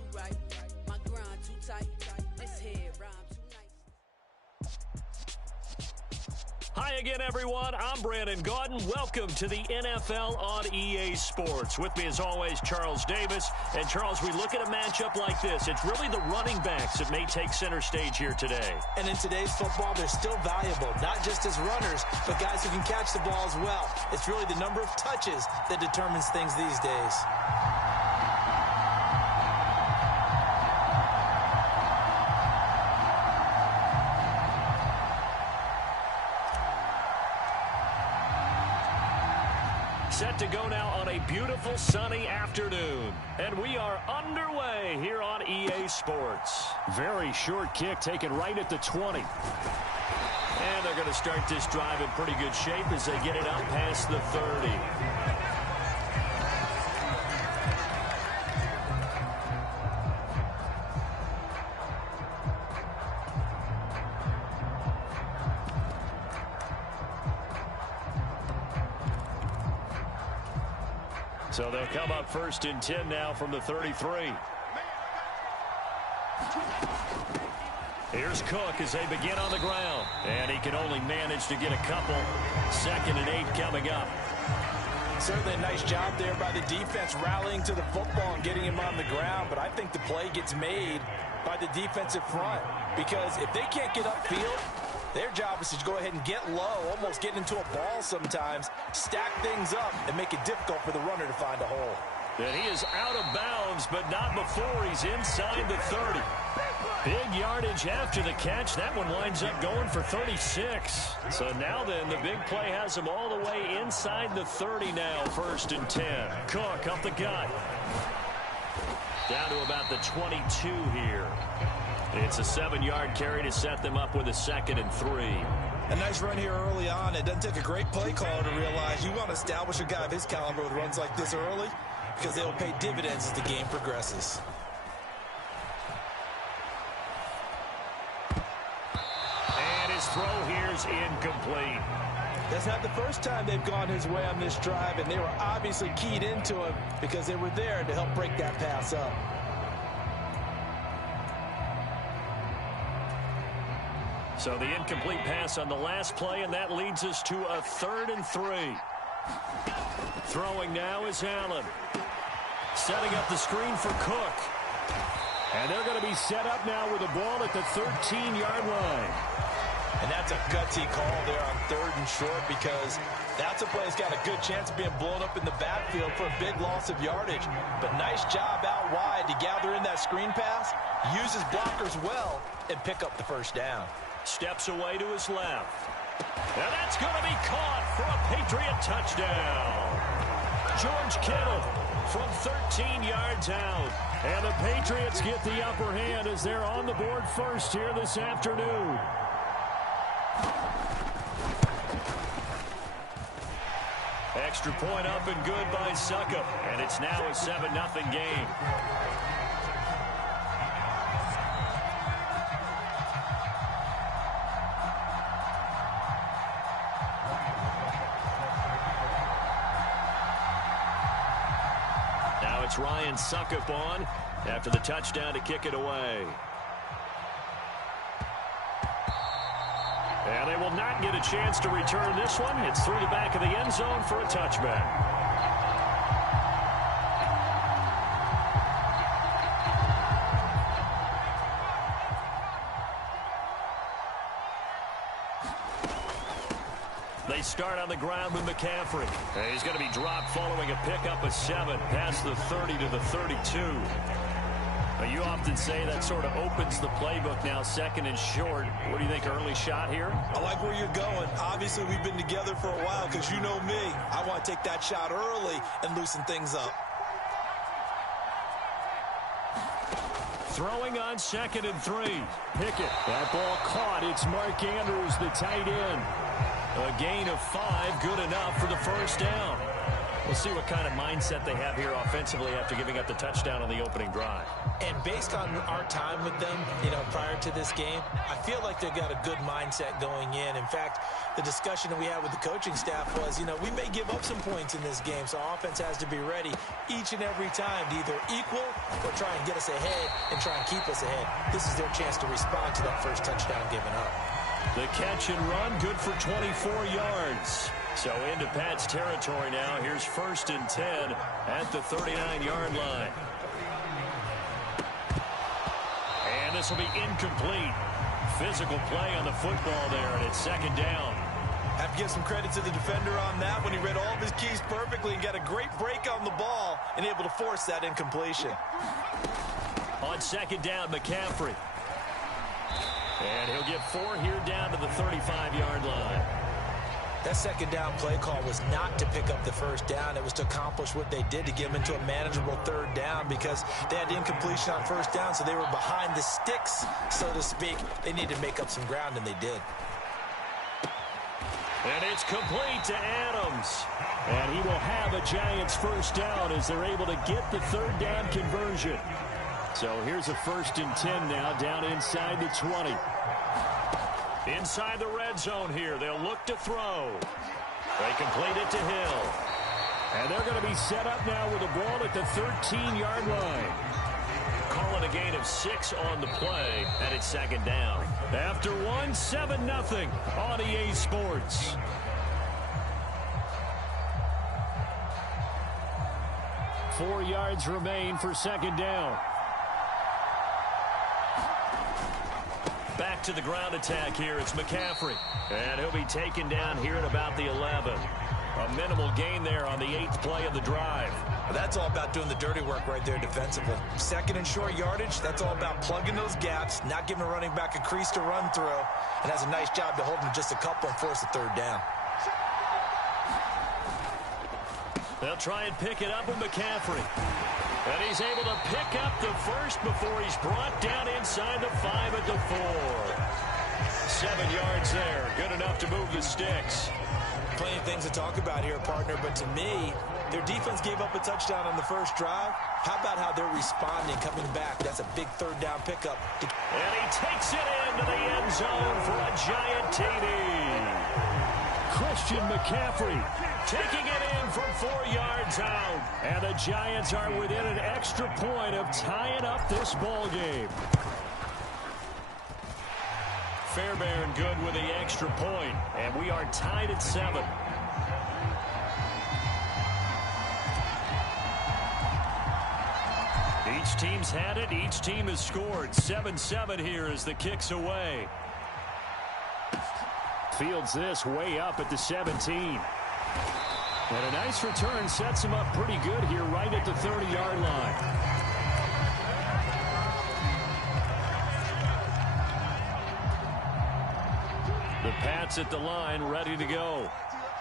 too right, my grind too tight. This head rhyme too nice. Hi again, everyone. I'm Brandon Gaudin. Welcome to the NFL on EA Sports. With me, as always, Charles Davis. And, Charles, we look at a matchup like this. It's really the running backs that may take center stage here today. And in today's football, they're still valuable, not just as runners, but guys who can catch the ball as well. It's really the number of touches that determines things these days. Set to go now on a beautiful sunny afternoon. And we are underway here on EA Sports. Very short kick taken right at the 20. And they're going to start this drive in pretty good shape as they get it up past the 30. So they'll come up first and 10 now from the 33. Here's Cook as they begin on the ground. And he can only manage to get a couple. 2nd and 8 coming up. Certainly a nice job there by the defense rallying to the football and getting him on the ground. But I think the play gets made by the defensive front. Because if they can't get upfield, their job is to go ahead and get low, almost get into a ball sometimes, stack things up, and make it difficult for the runner to find a hole. And he is out of bounds, but not before he's inside the 30. Big yardage after the catch. That one winds up going for 36. So now then, the big play has him all the way inside the 30 now, 1st and 10. Cook up the gut. Down to about the 22 here. It's a 7-yard carry to set them up with a 2nd and 3. A nice run here early on. It doesn't take a great play caller to realize you want to establish a guy of his caliber with runs like this early because they will pay dividends as the game progresses. And his throw here's incomplete. That's not the first time they've gone his way on this drive, and they were obviously keyed into him because they were there to help break that pass up. So the incomplete pass on the last play, and that leads us to a 3rd and 3. Throwing now is Allen. Setting up the screen for Cook. And they're going to be set up now with a ball at the 13-yard line. And that's a gutsy call there on 3rd and short because that's a play that's got a good chance of being blown up in the backfield for a big loss of yardage. But nice job out wide to gather in that screen pass, use his blockers well, and pick up the 1st down. Steps away to his left. And that's going to be caught for a Patriot touchdown. George Kittle from 13 yards out. And the Patriots get the upper hand as they're on the board first here this afternoon. Extra point up and good by Suckup. And it's now a 7-0 game. It's Ryan Suckup on after the touchdown to kick it away. And they will not get a chance to return this one. It's through the back of the end zone for a touchback. They start on the ground with McCaffrey. He's going to be dropped following a pickup of 7 past the 30 to the 32. Now, you often say that sort of opens the playbook now, 2nd and short. What do you think, early shot here? I like where you're going. Obviously, we've been together for a while because you know me. I want to take that shot early and loosen things up. Throwing on 2nd and 3. Pickett. That ball caught. It's Mark Andrews, the tight end. A gain of 5, good enough for the 1st down. We'll see what kind of mindset they have here offensively after giving up the touchdown on the opening drive. And based on our time with them, prior to this game, I feel like they've got a good mindset going in. In fact, the discussion that we had with the coaching staff was, we may give up some points in this game, so our offense has to be ready each and every time to either equal or try and get us ahead and try and keep us ahead. This is their chance to respond to that first touchdown given up. The catch and run, good for 24 yards. So into Pat's territory now. Here's 1st and 10 at the 39-yard line. And this will be incomplete. Physical play on the football there, and it's 2nd down. Have to give some credit to the defender on that when he read all of his keys perfectly and got a great break on the ball and able to force that incompletion. On 2nd down, McCaffrey. And he'll get 4 here down to the 35-yard line. That 2nd down play call was not to pick up the 1st down. It was to accomplish what they did to get them into a manageable 3rd down because they had incompletion on 1st down, so they were behind the sticks, so to speak. They needed to make up some ground, and they did. And it's complete to Adams. And he will have a Giants 1st down as they're able to get the 3rd down conversion. So here's a 1st and 10 now down inside the 20. Inside the red zone here. They'll look to throw. They complete it to Hill. And they're going to be set up now with the ball at the 13-yard line. Calling a gain of 6 on the play, and it's 2nd down. After 1, 7-0 on EA Sports. Four yards remain for 2nd down. Back to the ground attack here. It's McCaffrey. And he'll be taken down here at about the 11. A minimal gain there on the 8th play of the drive. Well, that's all about doing the dirty work right there defensively. 2nd and short yardage, that's all about plugging those gaps, not giving a running back a crease to run through, and has a nice job to hold him just a couple and force a 3rd down. They'll try and pick it up with McCaffrey. And he's able to pick up the 1st before he's brought down inside the 5 at the 4. 7 yards there. Good enough to move the sticks. Plenty of things to talk about here, partner, but to me, their defense gave up a touchdown on the 1st drive. How about how they're responding, coming back? That's a big 3rd down pickup. And he takes it into the end zone for a giant TD. Christian McCaffrey taking it in from 4 yards out. And the Giants are within an extra point of tying up this ball game. Fairbairn good with the extra point, and we are tied at 7. Each team's had it. Each team has scored. 7-7 here as the kick's away. Fields this way up at the 17. And a nice return sets him up pretty good here right at the 30-yard line. The Pats at the line, ready to go.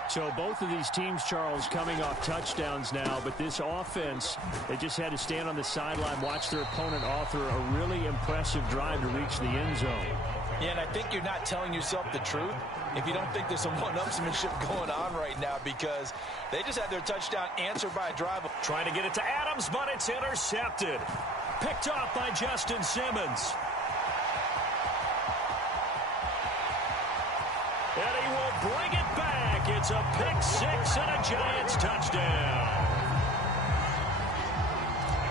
So both of these teams, Charles, coming off touchdowns now, but this offense, they just had to stand on the sideline, watch their opponent author a really impressive drive to reach the end zone. Yeah, and I think you're not telling yourself the truth if you don't think there's some one-upsmanship going on right now, because they just had their touchdown answered by a drive. Trying to get it to Adams, but it's intercepted. Picked off by Justin Simmons. And he will bring it back. It's a pick 6 and a Giants touchdown.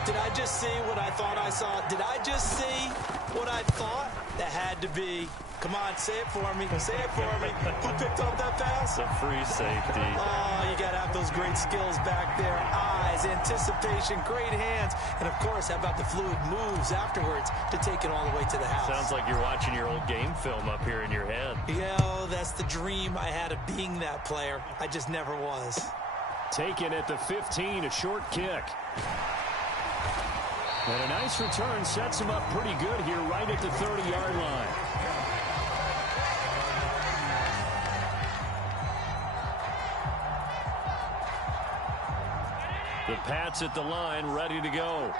Did I just see what I thought I saw? Did I just see what I thought? That had to be. Come on, say it for me. Say it for me. Who picked up that pass? The free safety. Oh, you got to have those great skills back there. Eyes, anticipation, great hands. And, of course, how about the fluid moves afterwards to take it all the way to the house? Sounds like you're watching your old game film up here in your head. Yeah, that's the dream I had of being that player. I just never was. Taken at the 15, a short kick. And a nice return sets him up pretty good here right at the 30-yard line. The Pats at the line, ready to go.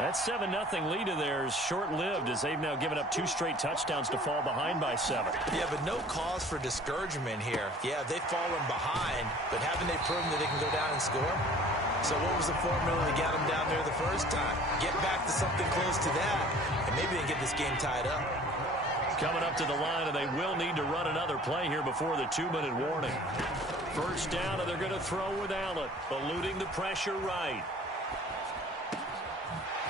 That 7-0 lead of theirs short-lived as they've now given up 2 straight touchdowns to fall behind by 7. Yeah, but no cause for discouragement here. Yeah, they've fallen behind, but haven't they proven that they can go down and score? So what was the formula that got them down there the first time? Get back to something close to that, and maybe they can get this game tied up. Coming up to the line, and they will need to run another play here before the 2-minute warning. First down, and they're going to throw with Allen, eluding the pressure right.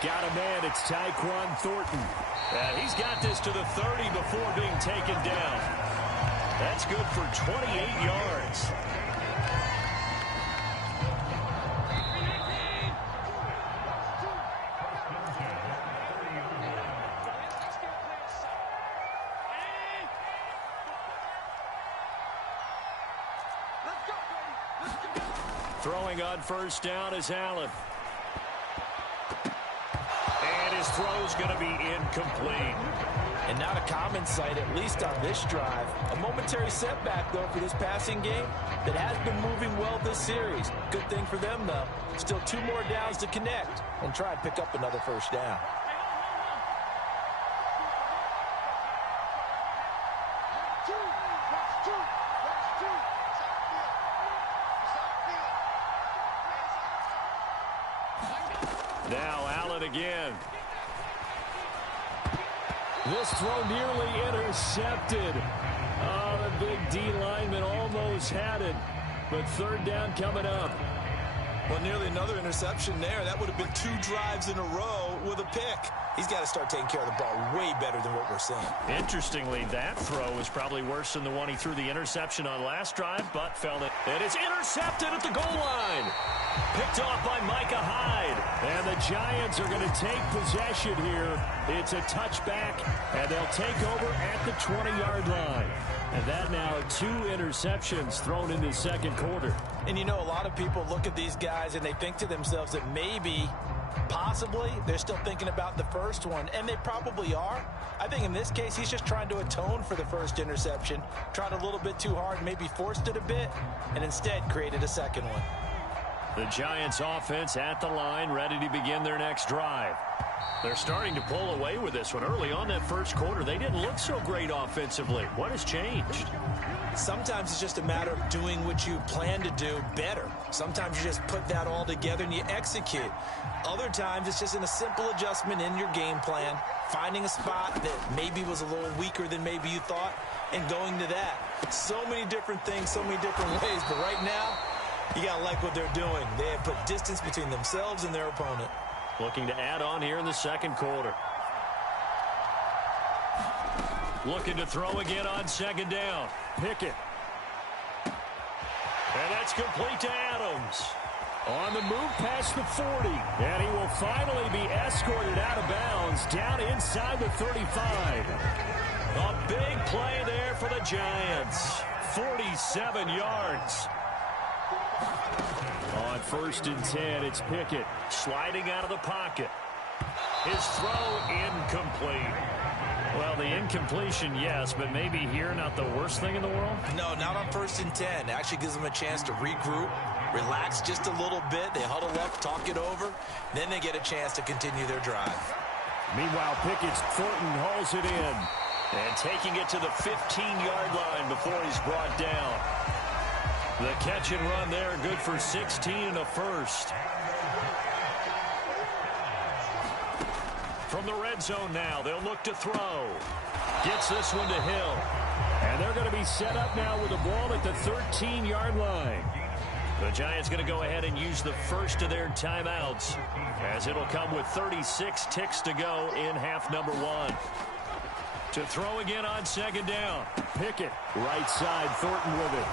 Got a man, it's Tyquan Thornton. And he's got this to the 30 before being taken down. That's good for 28 yards. Throwing on first down is Allen. And his throw's going to be incomplete. And not a common sight, at least on this drive. A momentary setback, though, for this passing game that has been moving well this series. Good thing for them, though. Still 2 more downs to connect and try and pick up another first down. Now Allen again. This throw nearly intercepted. Oh, the big D lineman almost had it. But third down coming up. Well, nearly another interception there. That would have been 2 drives in a row with a pick. He's got to start taking care of the ball way better than what we're seeing. Interestingly, that throw is probably worse than the one he threw the interception on last drive, but fell it. And it's intercepted at the goal line. Picked off by Micah Hyde. And the Giants are going to take possession here. It's a touchback, and they'll take over at the 20-yard line. And that now 2 interceptions thrown in the second quarter. And you know, a lot of people look at these guys and they think to themselves that maybe, possibly, they're still thinking about the first one, and they probably are. I think in this case, he's just trying to atone for the first interception, tried a little bit too hard, maybe forced it a bit, and instead created a second one. The Giants offense at the line, ready to begin their next drive. They're starting to pull away with this one. Early on that first quarter, they didn't look so great offensively. What has changed? Sometimes it's just a matter of doing what you plan to do better. Sometimes you just put that all together and you execute. Other times it's just in a simple adjustment in your game plan, finding a spot that maybe was a little weaker than maybe you thought, and going to that. So many different things, so many different ways, but right now, you got to like what they're doing. They have put distance between themselves and their opponent. Looking to add on here in the second quarter. Looking to throw again on second down. Pickett. And that's complete to Adams. On the move past the 40. And he will finally be escorted out of bounds down inside the 35. A big play there for the Giants. 47 yards. On first and 10, it's Pickett. Sliding out of the pocket. His throw incomplete. Well, the incompletion, yes, but maybe here not the worst thing in the world? No, not on first and 10. It actually gives them a chance to regroup, relax just a little bit. They huddle up, talk it over. Then they get a chance to continue their drive. Meanwhile, Pickett's Thornton hauls it in. And taking it to the 15-yard line before he's brought down. The catch and run there, good for 16 and a first. From the red zone now, they'll look to throw. Gets this one to Hill. And they're going to be set up now with the ball at the 13-yard line. The Giants going to go ahead and use the first of their timeouts, as it'll come with 36 ticks to go in half number 1. To throw again on second down. Pickett, right side, Thornton with it.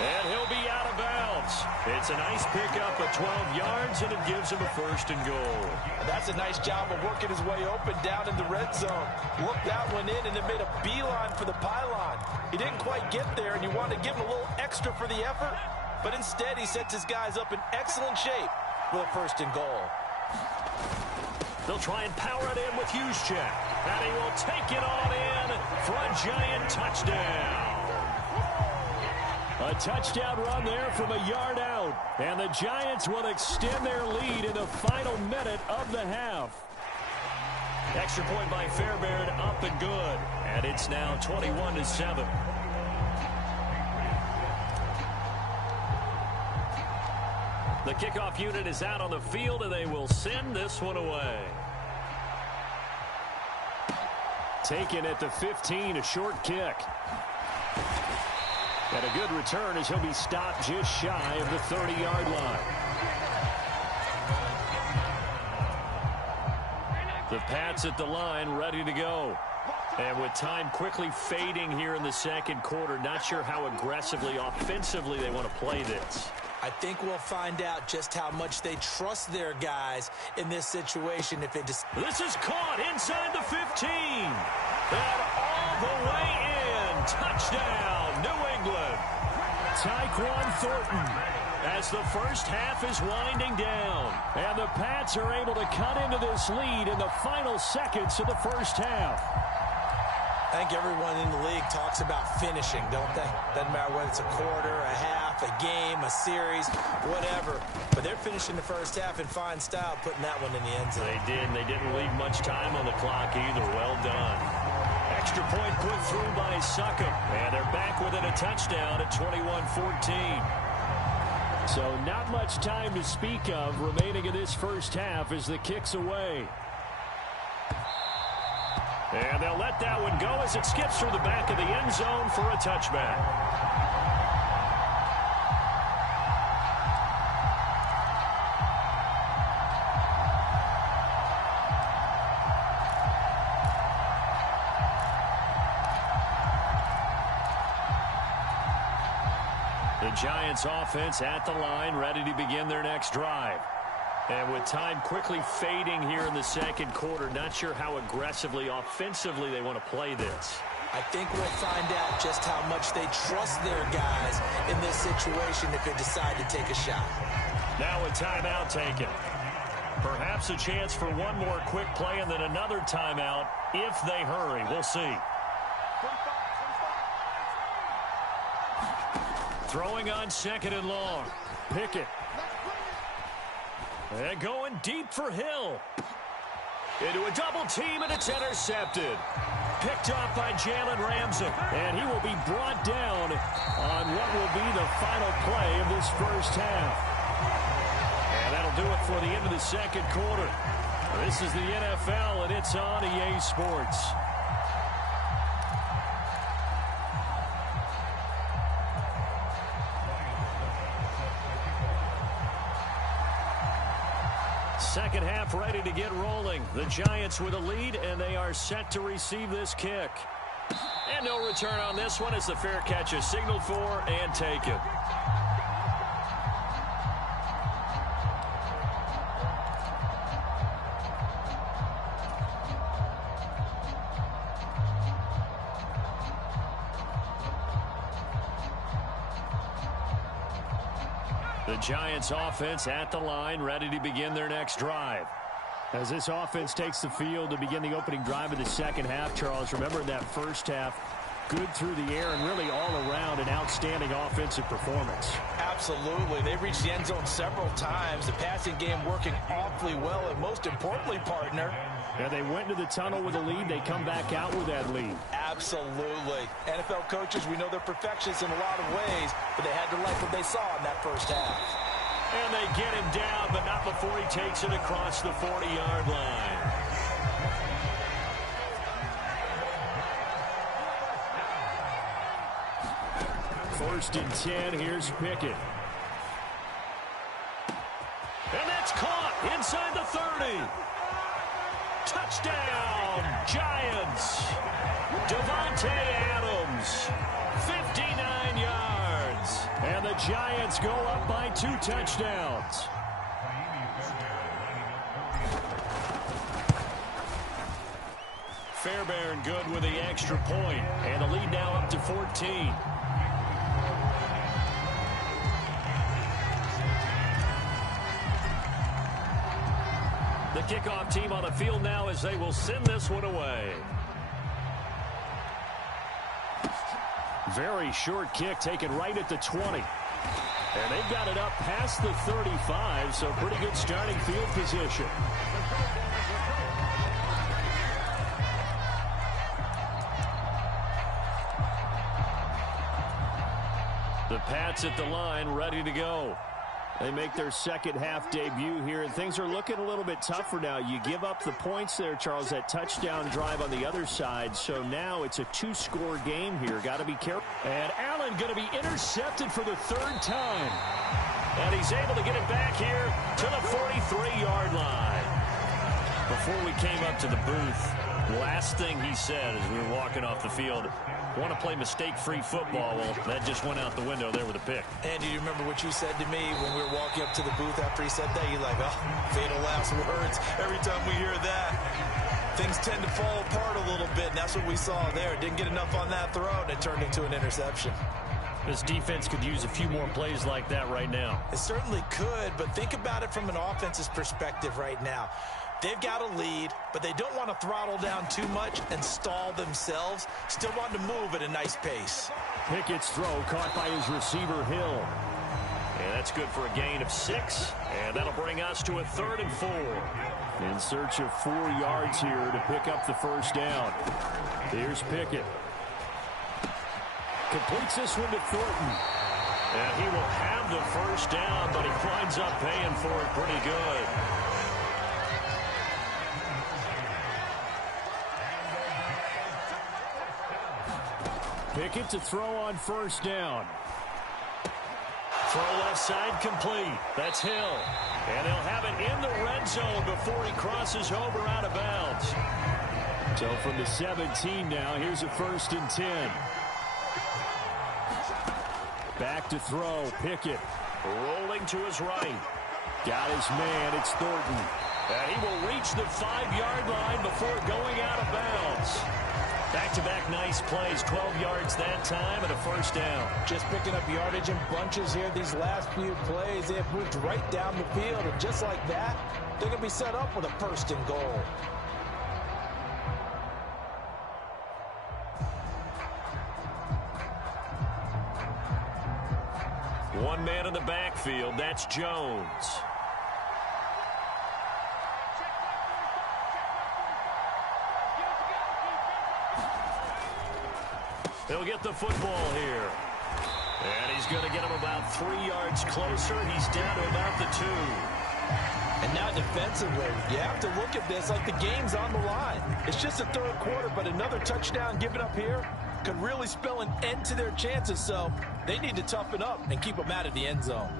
And he'll be out of bounds. It's a nice pickup of 12 yards, and it gives him a first and goal. That's a nice job of working his way open down in the red zone. Looked that one in and then made a beeline for the pylon. He didn't quite get there, and you want to give him a little extra for the effort, but instead he sets his guys up in excellent shape with a first and goal. They'll try and power it in with Juszczyk, and he will take it on in for a Giant touchdown. A touchdown run there from a yard out. road. And the Giants will extend their lead in the final minute of the half. Extra point by Fairbairn, up and good. And it's now 21-7. The kickoff unit is out on the field, and they will send this one away. Taken at the 15, a short kick. And a good return as he'll be stopped just shy of the 30-yard line. The Pats at the line, ready to go. And with time quickly fading here in the second quarter, not sure how aggressively, offensively they want to play this. I think we'll find out just how much they trust their guys in this situation. This is caught inside the 15. And all the way in. Touchdown, New England. Tyquan Thornton as the first half is winding down. And the Pats are able to cut into this lead in the final seconds of the first half. I think everyone in the league talks about finishing, don't they? Doesn't matter whether it's a quarter, a half, a game, a series, whatever. But they're finishing the first half in fine style, putting that one in the end zone. They did. They didn't leave much time on the clock either. Well done. Extra point put through by Succop. And they're back within a touchdown at 21-14. So not much time to speak of remaining in this first half as the kick's away. And they'll let that one go as it skips through the back of the end zone for a touchback. The Giants offense at the line, ready to begin their next drive. And with time quickly fading here in the second quarter, not sure how aggressively, offensively they want to play this. I think we'll find out just how much they trust their guys in this situation if they decide to take a shot. Now a timeout taken. Perhaps a chance for one more quick play and then another timeout if they hurry. We'll see. Throwing on second and long. Pickett. And going deep for Hill. Into a double team, and it's intercepted. Picked off by Jalen Ramsey. And he will be brought down on what will be the final play of this first half. And that'll do it for the end of the second quarter. This is the NFL, and it's on EA Sports. Second half ready to get rolling. The Giants with a lead, and they are set to receive this kick. And no return on this one as the fair catch is signaled for and taken. The Giants offense at the line, ready to begin their next drive. As this offense takes the field to begin the opening drive of the second half, Charles, remember that first half, good through the air and really all around an outstanding offensive performance. Absolutely. They reached the end zone several times. The passing game working awfully well, and most importantly, partner, yeah, they went into the tunnel with a lead. They come back out with that lead. Absolutely. NFL coaches, we know they're perfectionists in a lot of ways, but they had to like what they saw in that first half. And they get him down, but not before he takes it across the 40-yard line. First and 10, here's Pickett. And that's caught inside the 30. Touchdown, Giants. Davante Adams, 59 yards. And the Giants go up by 2 touchdowns. Fairbairn good with the extra point. And the lead now up to 14. The kickoff team on the field now as they will send this one away. Very short kick taken right at the 20. And they've got it up past the 35, so pretty good starting field position. The Pats at the line, ready to go. They make their second half debut here, and things are looking a little bit tougher now. You give up the points there, Charles, that touchdown drive on the other side. So now it's a two-score game here. Got to be careful. And Allen going to be intercepted for the third time. And he's able to get it back here to the 43-yard line. Before we came up to the booth, last thing he said as we were walking off the field, want to play mistake-free football. Well, that just went out the window there with a pick. And do you remember what you said to me when we were walking up to the booth after he said that? You're like, oh, fatal last words. Every time we hear that, things tend to fall apart a little bit, and that's what we saw there. Didn't get enough on that throw, and it turned into an interception. This defense could use a few more plays like that right now. It certainly could, but think about it from an offense's perspective right now. They've got a lead, but they don't want to throttle down too much and stall themselves. Still want to move at a nice pace. Pickett's throw caught by his receiver, Hill. And that's good for a gain of 6. And that'll bring us to a 3rd and 4. In search of 4 yards here to pick up the first down. Here's Pickett. Completes this one to Thornton. And he will have the first down, but he winds up paying for it pretty good. Pickett to throw on first down. Throw left side complete. That's Hill. And he'll have it in the red zone before he crosses over out of bounds. So from the 17 now, here's a 1st and 10. Back to throw. Pickett rolling to his right. Got his man. It's Thornton. And he will reach the 5-yard line before going out of bounds. Back-to-back nice plays, 12 yards that time and a first down. Just picking up yardage in bunches here. These last few plays, they have moved right down the field. And just like that, they're going to be set up with a 1st and goal. One man in the backfield, that's Jones. He'll get the football here. And he's going to get him about 3 yards closer. He's down to about the 2. And now defensively, you have to look at this like the game's on the line. It's just the 3rd quarter, but another touchdown given up here could really spell an end to their chances. So they need to toughen up and keep them out of the end zone.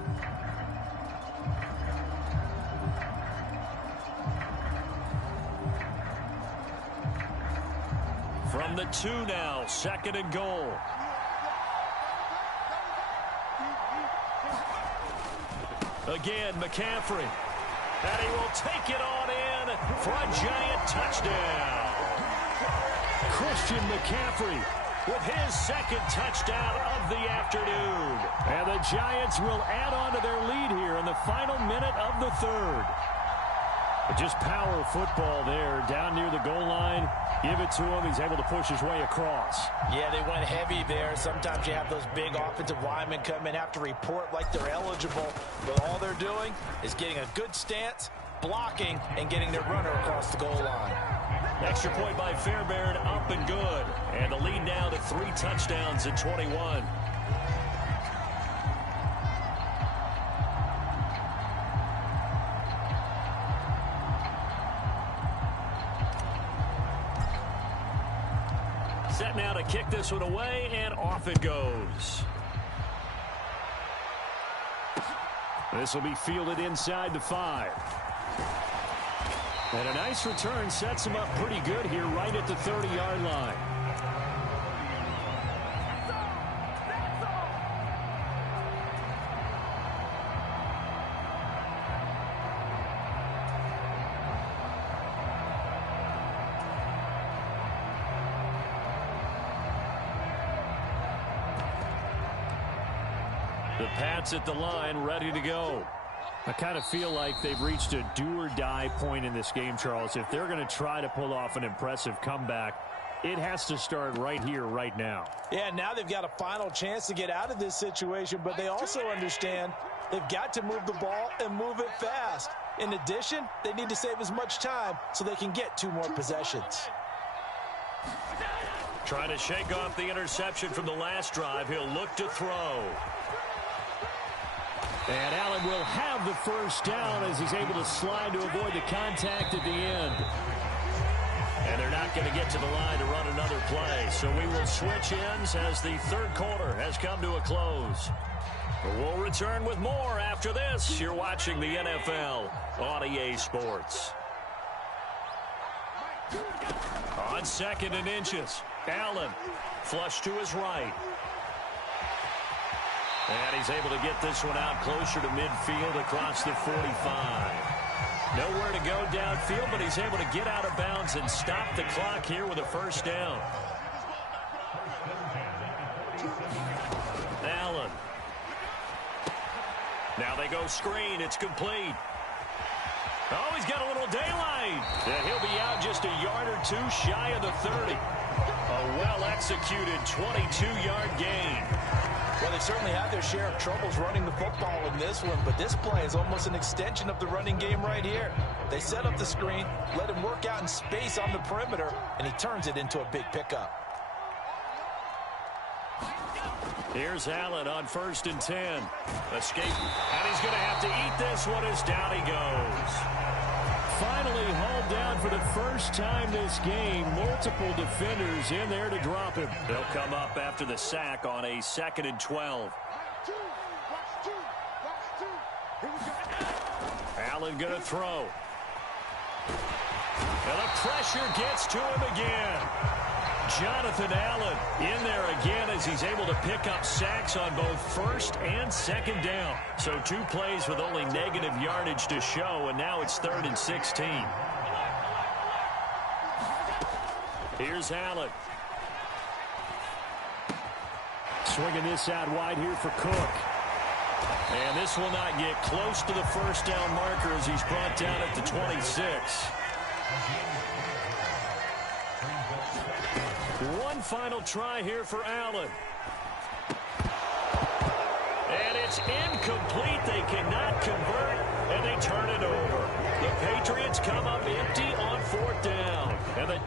From the 2 now, 2nd and goal. Again, McCaffrey. And he will take it on in for a giant touchdown. Christian McCaffrey with his 2nd touchdown of the afternoon. And the Giants will add on to their lead here in the final minute of the 3rd. But just power football there down near the goal line. Give it to him. He's able to push his way across. Yeah, they went heavy there. Sometimes you have those big offensive linemen come in, have to report like they're eligible. But all they're doing is getting a good stance, blocking, and getting their runner across the goal line. Extra point by Fairbairn, up and good. And the lead now to 3 touchdowns in 21. Set now to kick this one away, and off it goes. This will be fielded inside the 5. And a nice return sets him up pretty good here right at the 30-yard line. The Pats at the line, ready to go. I kind of feel like they've reached a do-or-die point in this game, Charles. If they're going to try to pull off an impressive comeback, It has to start right here, right now. Yeah, now they've got a final chance to get out of this situation, but they also understand they've got to move the ball and move it fast. In addition, they need to save as much time so they can get 2 more possessions. Trying to shake off the interception from the last drive. He'll look to throw. And Allen will have the first down as he's able to slide to avoid the contact at the end. And they're not going to get to the line to run another play. So we will switch ends as the third quarter has come to a close. We'll return with more after this. You're watching the NFL on EA Sports. On 2nd and inches, Allen flush to his right. And he's able to get this one out closer to midfield across the 45. Nowhere to go downfield, but he's able to get out of bounds and stop the clock here with a first down. Allen. Now they go screen. It's complete. Oh, he's got a little daylight. And he'll be out just a yard or 2 shy of the 30. A well-executed 22-yard gain. Well, they certainly had their share of troubles running the football in this one, but this play is almost an extension of the running game right here. They set up the screen, let him work out in space on the perimeter, and he turns it into a big pickup. Here's Allen on 1st and 10. Escape. And he's going to have to eat this one as down he goes. Finally hauled down for the first time this game. Multiple defenders in there to drop him. They'll come up after the sack on a 2nd and 12. Allen going to throw. And the pressure gets to him again. Jonathan Allen in there again as he's able to pick up sacks on both 1st and 2nd down. So 2 plays with only negative yardage to show, and now it's 3rd and 16. Here's Allen. Swinging this out wide here for Cook. And this will not get close to the first down marker as he's brought down at the 26. One final try here for Allen. And it's incomplete. They cannot convert, and they turn it over. The Patriots come up empty on 4th down. And the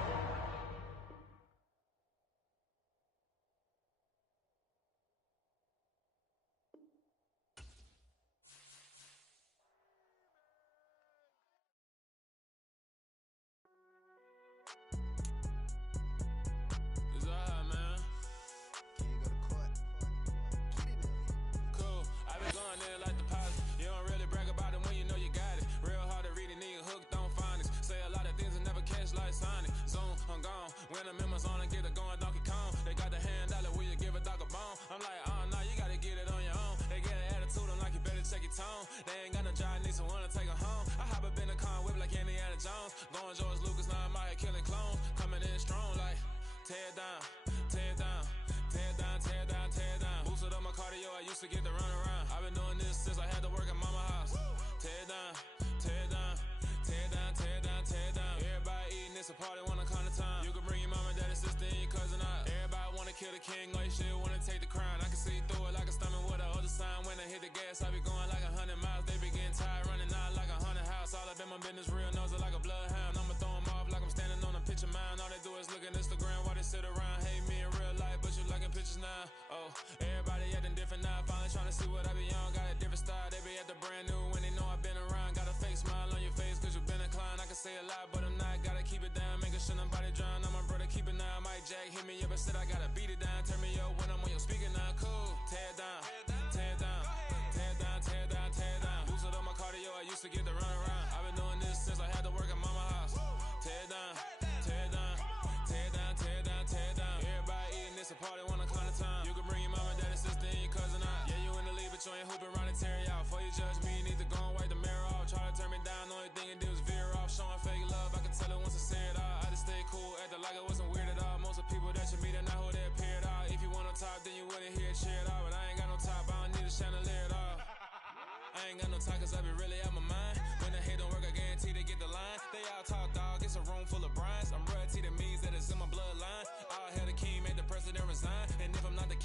ain't got no time, cause I be really out my mind. When I hit on work, I guarantee to get the line. They all talk dog, it's a room full of Bryans. I'm royalty, that means that it's in my bloodline. All hell the king, made the president resign. And if I'm not the